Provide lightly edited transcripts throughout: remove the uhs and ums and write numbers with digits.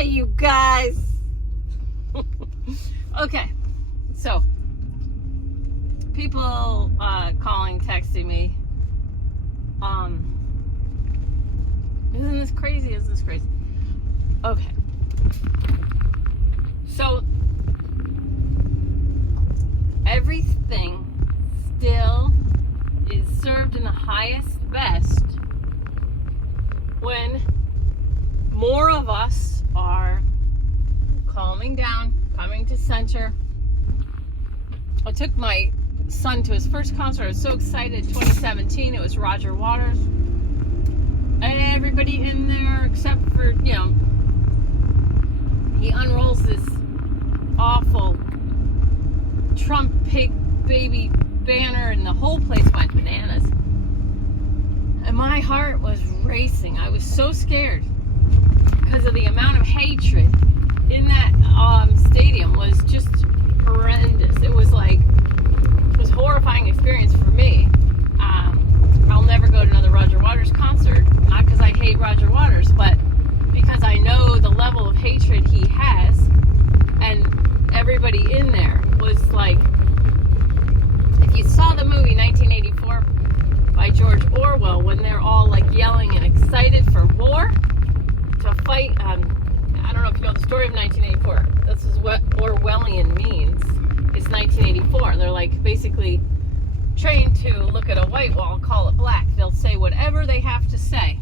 Hi, you guys. Okay, so people calling, texting me. Isn't this crazy? Isn't this crazy? Okay. So everything still is served in the highest best when more of us are calming down, coming to center. I took my son to his first concert. I was so excited. 2017, it was Roger Waters. Everybody in there except for, he unrolls this awful Trump pig baby banner and the whole place went bananas. And my heart was racing. I was so scared because of the amount of hatred in that stadium was just horrendous. It was a horrifying experience for me. I'll never go to another Roger Waters concert, not because I hate Roger Waters, but because I know the level of hatred he has, and everybody in there was like, if you saw the movie 1984 by George Orwell, when they're all yelling and excited for war, to fight, I don't know if you know the story of 1984. This is what Orwellian means. It's 1984. They're basically trained to look at a white wall, call it black. They'll say whatever they have to say.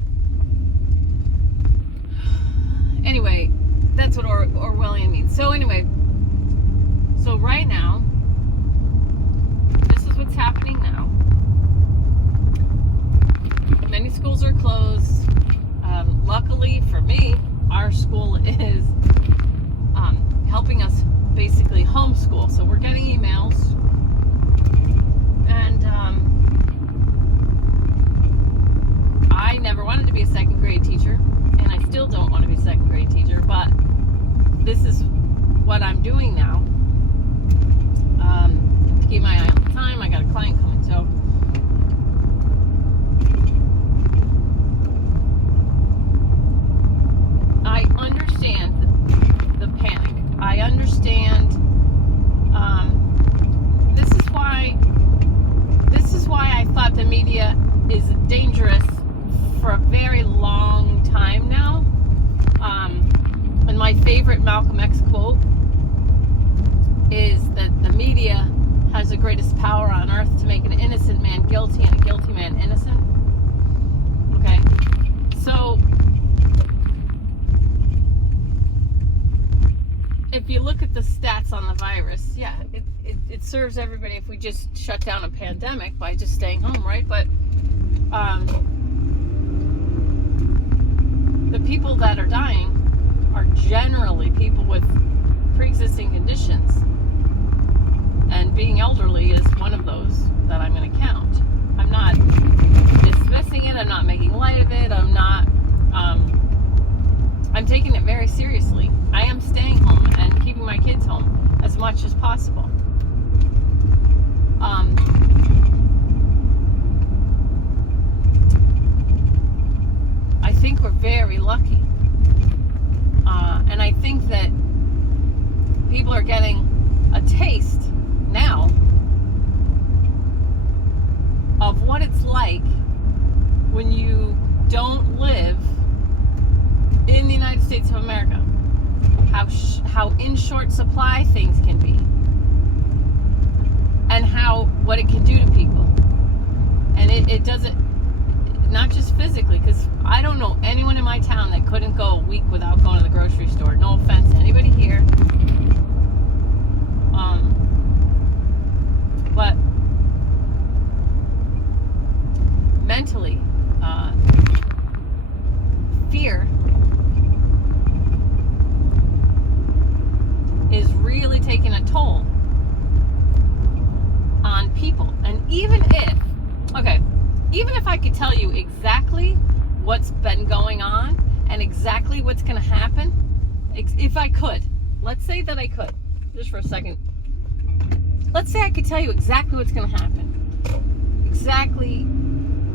Anyway, that's what Orwellian means. So anyway, right now, this is what's happening now. Many schools are closed. Luckily for me, our school is helping us basically homeschool. So we're getting emails. And I never wanted to be a second grade teacher. And I still don't want to be a second grade teacher. But this is what I'm doing now. To keep my eye on the time. I got a client coming. So I understand the panic. I understand. This is why I thought the media is dangerous for a very long time now. And my favorite Malcolm X quote is that the media has the greatest power on earth to make an innocent man guilty and a guilty man innocent. Okay, so if you look at the stats on the virus, yeah, it serves everybody if we just shut down a pandemic by just staying home, right? But the people that are dying are generally people with pre-existing conditions. And being elderly is one of those that I'm going to count. I'm not dismissing it. I'm not making light of it. I'm taking it very seriously. I am staying home and keeping my kids home as much as possible. I think we're very lucky. And I think that people are getting a taste now of what it's like when you don't live in the United States of America. How in short supply things can be, and what it can do to people. And it doesn't, not just physically, because I don't know anyone in my town that couldn't go a week without going to the grocery store. No offense to anybody here. But mentally, fear is really taking a toll on people. And even if I could tell you exactly what's been going on and exactly what's going to happen, if I could, let's say that I could, just for a second, let's say I could tell you exactly what's going to happen, exactly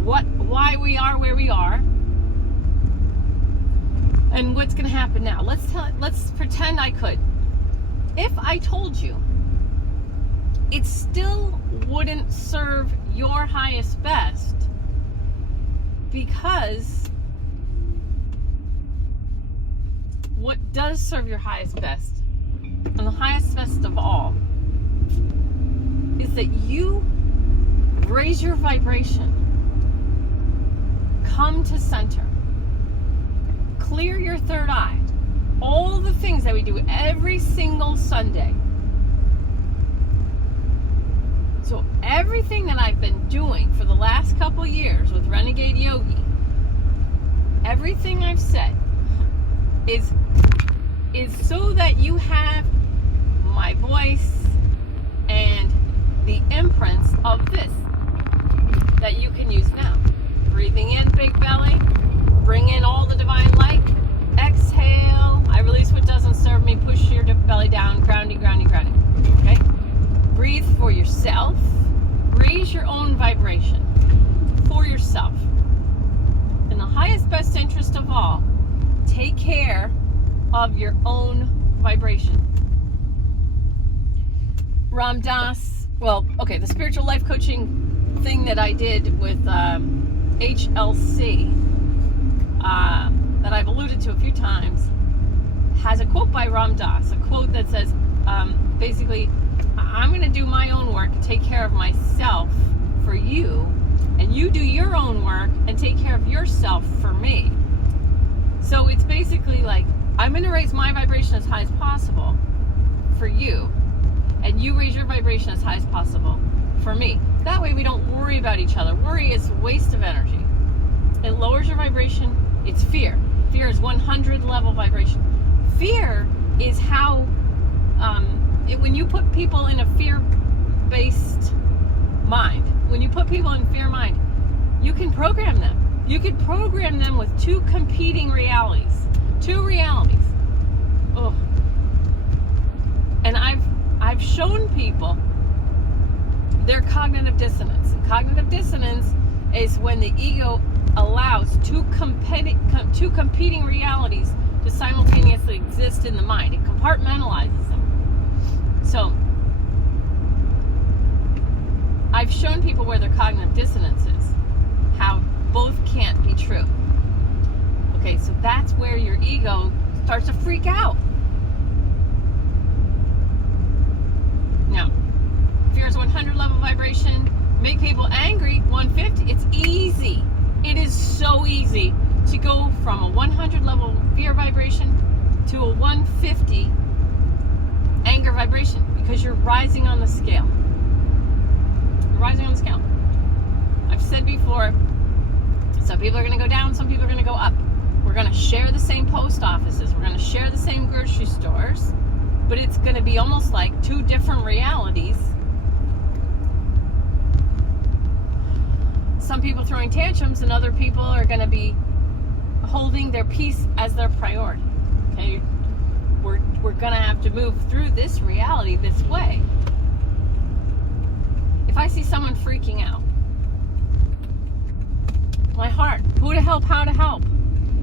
why we are where we are, And what's going to happen now? Let's pretend I could. If I told you, it still wouldn't serve your highest best, because what does serve your highest best, and the highest best of all, is that you raise your vibration, come to center, clear your third eye, all the things that we do every single Sunday. So everything that I've been doing for the last couple years with Renegade Yogi, everything I've said is so that you have my voice and the imprints of this that you can use now. Breathing in, big belly, bring in all the divine light. Exhale, I release what doesn't serve me, push your belly down, grounding, grounding, grounding. Okay? Breathe for yourself. Raise your own vibration for yourself. In the highest best interest of all, take care of your own vibration. Ram Dass, the spiritual life coaching thing that I did with HLC, that I've alluded to a few times, has a quote by Ram Dass, a quote that says, basically, I'm going to do my own work and take care of myself for you, and you do your own work and take care of yourself for me. So it's basically like, I'm going to raise my vibration as high as possible for you, and you raise your vibration as high as possible for me. That way we don't worry about each other. Worry is a waste of energy. It lowers your vibration. It's fear. Fear is 100 level vibration. Fear is how, when you put people in a fear-based mind, when you put people in fear mind, you can program them. You could program them with two competing realities. Two realities. Oh. And I've shown people their cognitive dissonance. And cognitive dissonance is when the ego allows two competing realities to simultaneously exist in the mind. It compartmentalizes them. So, I've shown people where their cognitive dissonance is, how both can't be true. Okay, so that's where your ego starts to freak out. Now, fear is 100 level vibration. Make people angry, 150. It's easy. It is so easy to go from a 100 level fear vibration to a 150 anger vibration, because you're rising on the scale. You're rising on the scale. I've said before, some people are going to go down, some people are going to go up. We're going to share the same post offices. We're going to share the same grocery stores, but it's going to be almost like two different realities. Some people throwing tantrums, and other people are going to be holding their peace as their priority. Okay, we're going to have to move through this reality this way. If I see someone freaking out, my heart, who to help, how to help.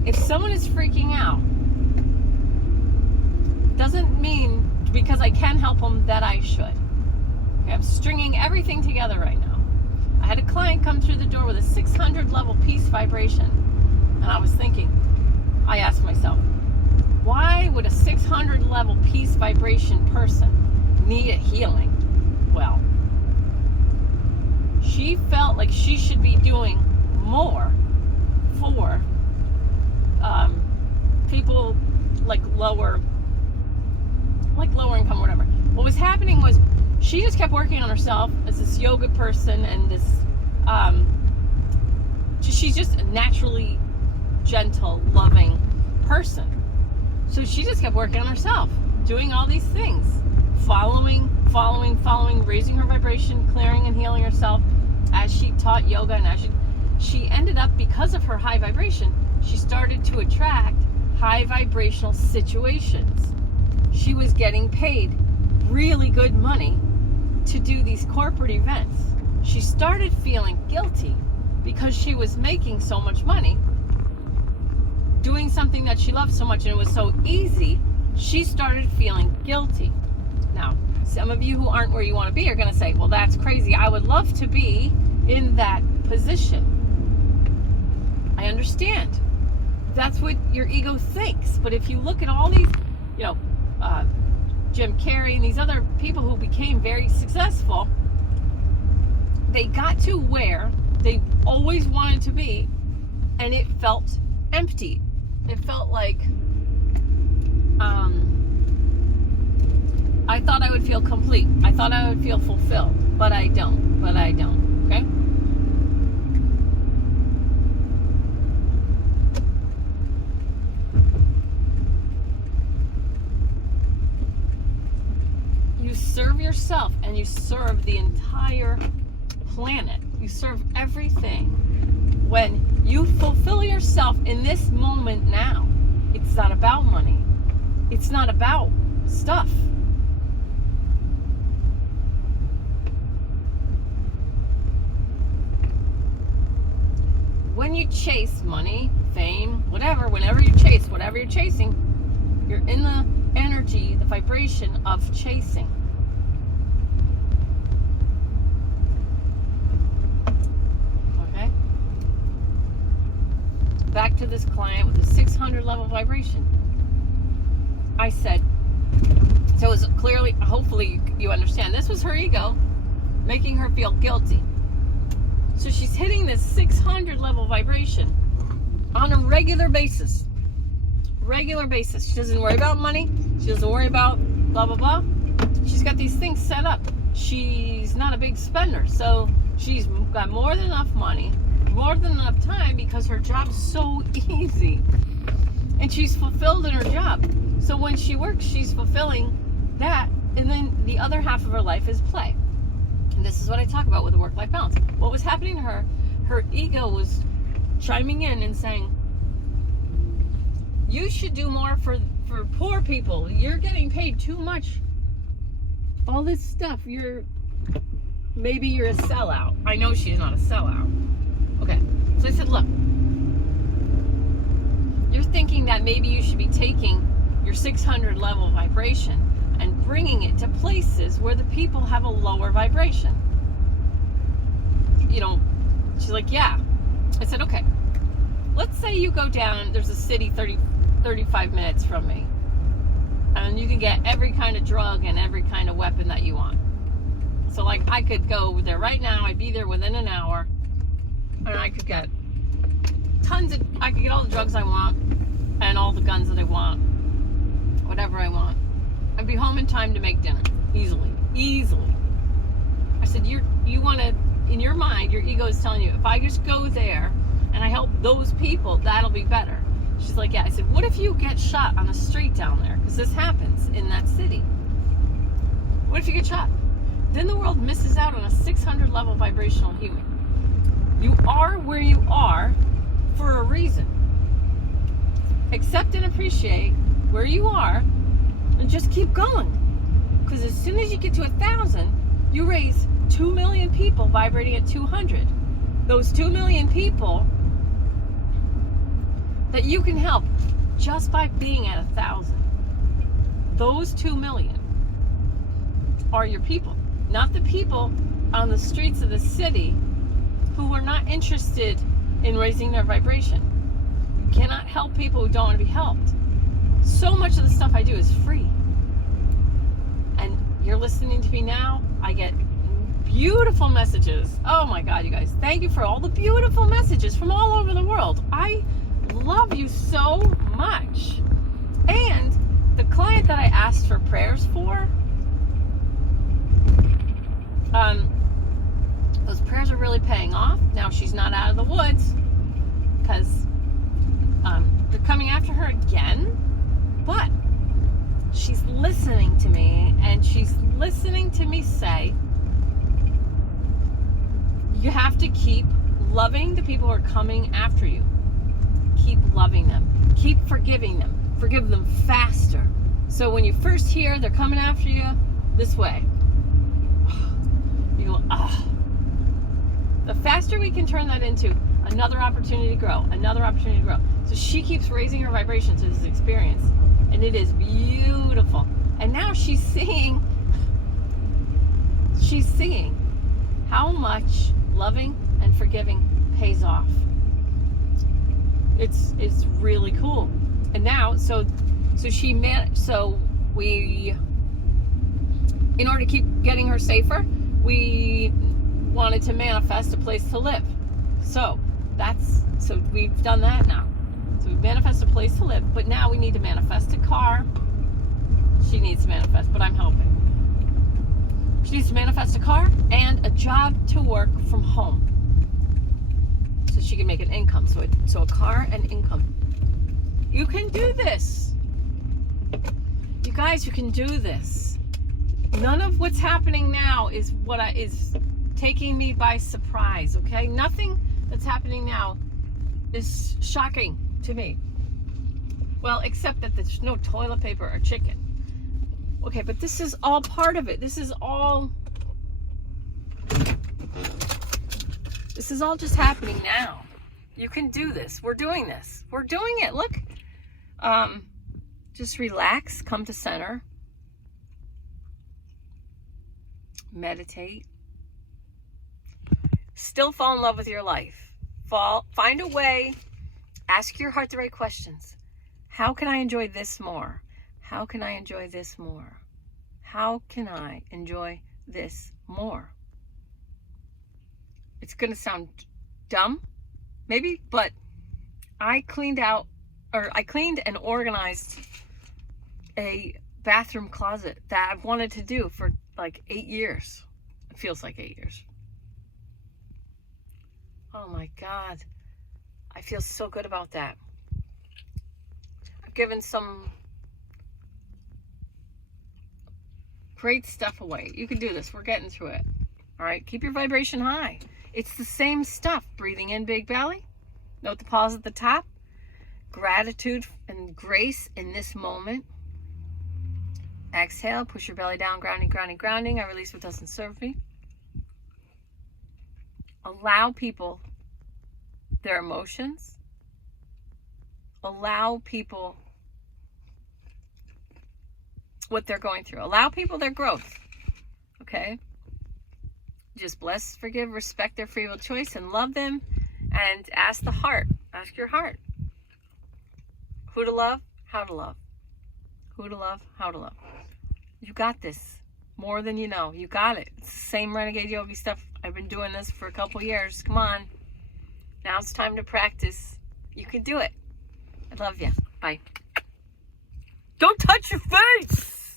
If someone is freaking out, doesn't mean because I can help them that I should. Okay, I'm stringing everything together right now. I had a client come through the door with a 600 level peace vibration, and I was thinking, I asked myself, why would a 600 level peace vibration person need a healing? Well, she felt like she should be doing more for people like lower income or whatever. What was happening was she just kept working on herself as this yoga person, and this she's just a naturally gentle, loving person. So she just kept working on herself, doing all these things, following, raising her vibration, clearing and healing herself as she taught yoga, and as she ended up, because of her high vibration, she started to attract high vibrational situations. She was getting paid really good money to do these corporate events. She started feeling guilty because she was making so much money, doing something that she loved so much and it was so easy, she started feeling guilty. Now, some of you who aren't where you want to be are going to say, well, that's crazy. I would love to be in that position. I understand. That's what your ego thinks. But if you look at all these, Jim Carrey and these other people who became very successful, they got to where they always wanted to be, and it felt empty. It felt like I thought I would feel complete. I thought I would feel fulfilled, but I don't. Okay? You serve yourself and you serve the entire planet. You serve everything. When you fulfill yourself in this moment now, it's not about money. It's not about stuff. When you chase money, fame, whatever, whenever you chase whatever you're chasing, you're in the energy, the vibration of chasing. Okay? Back to this client with a 600 level vibration. I said, so it was clearly, hopefully you understand, this was her ego making her feel guilty. So she's hitting this 600 level vibration on a regular basis. Regular basis. She doesn't worry about money. She doesn't worry about blah, blah, blah. She's got these things set up. She's not a big spender. So she's got more than enough money, more than enough time because her job's so easy. And she's fulfilled in her job. So when she works, she's fulfilling that. And then the other half of her life is play. And this is what I talk about with the work-life balance. What was happening to her, her ego was chiming in and saying, you should do more for poor people. You're getting paid too much. All this stuff, maybe you're a sellout. I know she's not a sellout. Okay, so I said, look, you're thinking that maybe you should be taking your 600 level vibration and bringing it to places where the people have a lower vibration. She's like, yeah. I said, okay, let's say you go down, there's a city 35 minutes from me, and you can get every kind of drug and every kind of weapon that you want. So like, I could go there right now, I'd be there within an hour, and I could get I could get all the drugs I want, and all the guns that I want, whatever I want. I'd be home in time to make dinner, easily. I said, you want to, in your mind, your ego is telling you, if I just go there and I help those people, that'll be better. She's like, yeah. I said, what if you get shot on a street down there? Because this happens in that city. What if you get shot? Then the world misses out on a 600 level vibrational healing. You are where you are for a reason. Accept and appreciate where you are and just keep going. Because as soon as you get to 1,000, you raise 2 million people vibrating at 200. Those 2 million people that you can help just by being at 1,000. Those 2 million are your people, not the people on the streets of the city who are not interested in raising their vibration. You cannot help people who don't want to be helped. So much of the stuff I do is free. And you're listening to me now. I get beautiful messages. Oh my God, you guys. Thank you for all the beautiful messages from all over the world. I love you so much. And the client that I asked for prayers for, those prayers are really paying off. Now she's not out of the woods because they're coming after her again, but she's listening to me, and she's listening to me say, you have to keep loving the people who are coming after you. Keep loving them. Keep forgiving them. Forgive them faster. So when you first hear they're coming after you, this way, you go, ah. The faster we can turn that into another opportunity to grow, another opportunity to grow. So she keeps raising her vibration to this experience, and it is beautiful. And now she's seeing how much loving and forgiving pays off. It's really cool. And now, so we, in order to keep getting her safer, we wanted to manifest a place to live. So we've done that now. So we've manifested a place to live, but now we need to manifest a car. She needs to manifest, but I'm helping. She needs to manifest a car and a job to work from home, so she can make an income. So a car and income. You can do this. You guys, you can do this. None of what's happening now is is taking me by surprise, okay? Nothing that's happening now is shocking to me. Well, except that there's no toilet paper or chicken. Okay, but this is all part of it. This is all just happening now. You can do this. We're doing this. We're doing it. Look. Just relax, come to center. Meditate. Still fall in love with your life. Find a way. Ask your heart the right questions. How can I enjoy this more? How can I enjoy this more? How can I enjoy this more? It's going to sound dumb, maybe, but I cleaned and organized a bathroom closet that I've wanted to do for like 8 years. It feels like 8 years. Oh my God. I feel so good about that. I've given some great stuff away. You can do this. We're getting through it. All right. Keep your vibration high. It's the same stuff. Breathing in, big belly. Note the pause at the top. Gratitude and grace in this moment. Exhale. Push your belly down. Grounding, grounding, grounding. I release what doesn't serve me. Allow people their emotions. Allow people what they're going through. Allow people their growth. Okay? Just bless, forgive, respect their free will choice, and love them. And ask the heart. Ask your heart. Who to love, how to love. Who to love, how to love. You got this. More than you know. You got it. It's the same Renegade Yogi stuff. I've been doing this for a couple years. Come on. Now it's time to practice. You can do it. I love you. Bye. Don't touch your face!